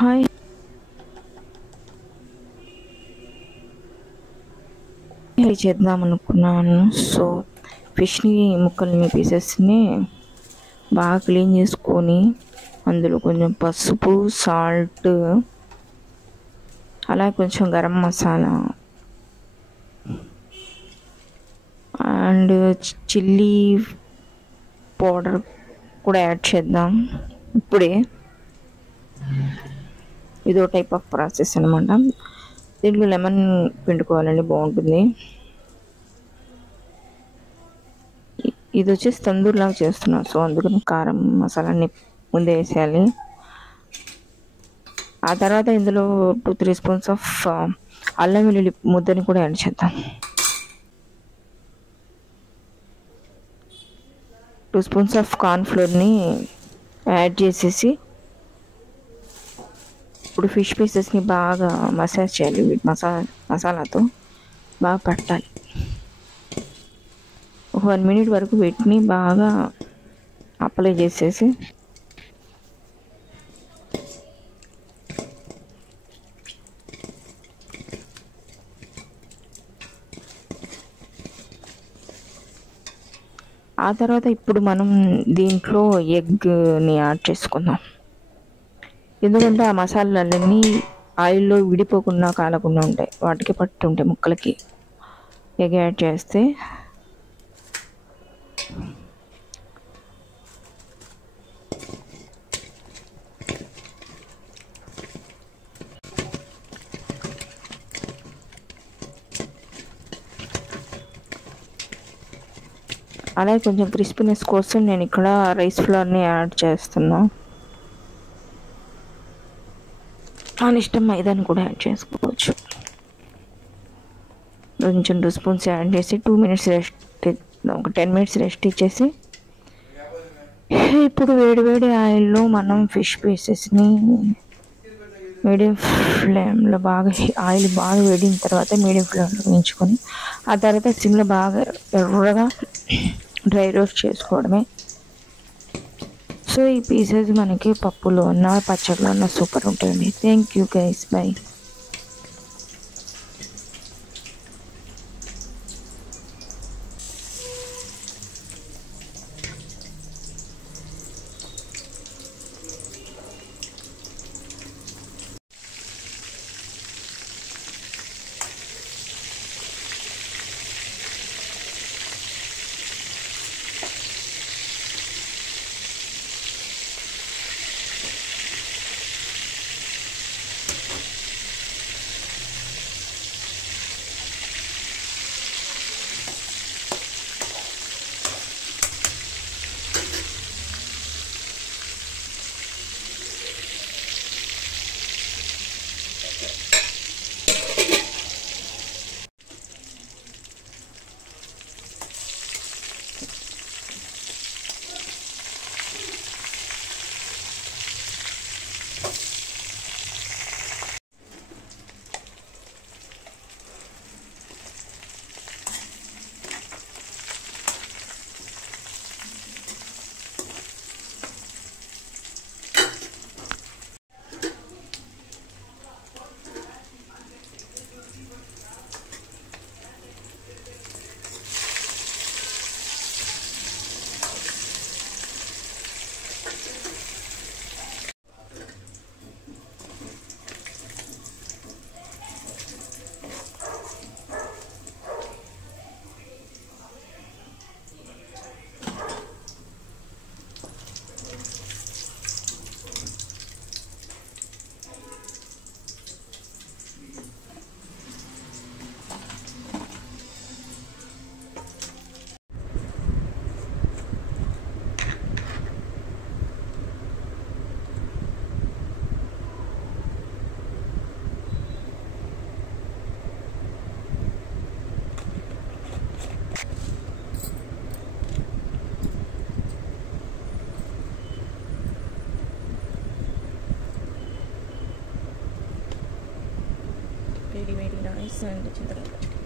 Hi చేద్దాం అనుకున్నాను. So ఫిష్ని ముక్కల్ని పీసెస్ని బాగా క్లీన్ చేసుకొని అందులో కొంచెం పసుపు, సాల్ట్, అలాగే కొంచెం garam masala and chilli powder కూడా యాడ్ చేద్దాం. ఇప్పుడే ఇదో టైప్ ఆఫ్ ప్రాసెస్ అనమాట. దీంట్లో లెమన్ పిండుకోవాలండి, బాగుంటుంది. ఇది వచ్చేసి తందూర్ లాగా చేస్తున్నాను, సో అందుకని కారం మసాలాన్ని ముందే వేసేయాలి. ఆ తర్వాత ఇందులో 2-3 స్పూన్స్ ఆఫ్ అల్లం వెల్లుల్లి ముద్దని కూడా యాడ్ చేద్దాం. 2 స్పూన్స్ ఆఫ్ కార్న్ఫ్లోర్ని యాడ్ చేసేసి ఇప్పుడు ఫిష్ పీసెస్ని బాగా మసాజ్ చేయాలి. మసాలాతో బాగా పట్టాలి. ఒక 1 మినిట్ వరకు వీటిని బాగా అప్లై చేసేసి ఆ తర్వాత ఇప్పుడు మనం దీంట్లో ఎగ్ని యాడ్ చేసుకుందాం. ఎందుకంటే ఆ మసాలాలన్నీ ఆయిల్లో విడిపోకుండా కాలకుండా ఉంటాయి, వాటికి పట్టి ఉంటాయి ముక్కలకి. ఎగ్ యాడ్ చేస్తే అలాగే కొంచెం క్రిస్పీనెస్ కోసం నేను ఇక్కడ రైస్ ఫ్లోర్ని యాడ్ చేస్తున్నా. మన ఇష్టం, మైదాని కూడా యాడ్ చేసుకోవచ్చు. కొంచెం 2 స్పూన్స్ యాడ్ చేసి 2 మినిట్స్ రెస్ట్, ఒక 10 మినిట్స్ రెస్ట్ ఇచ్చేసి ఇప్పుడు వేడి ఆయిల్లో మనం ఫిష్ పీసెస్ని మీడియం ఫ్లేమ్లో బాగా ఆయిల్ బాగా వేడిన తర్వాత మీడియం ఫ్లేమ్లో వేయించుకొని ఆ తర్వాత సిమ్లో బాగా ఎర్రగా డ్రై రోస్ట్ చేసుకోవడమే. సో ఈ పీసెస్ మనకి పప్పులో ఉన్న పచ్చడిలో ఉన్న సూపర్ ఉంటుంది. Thank you guys, by. Very nice and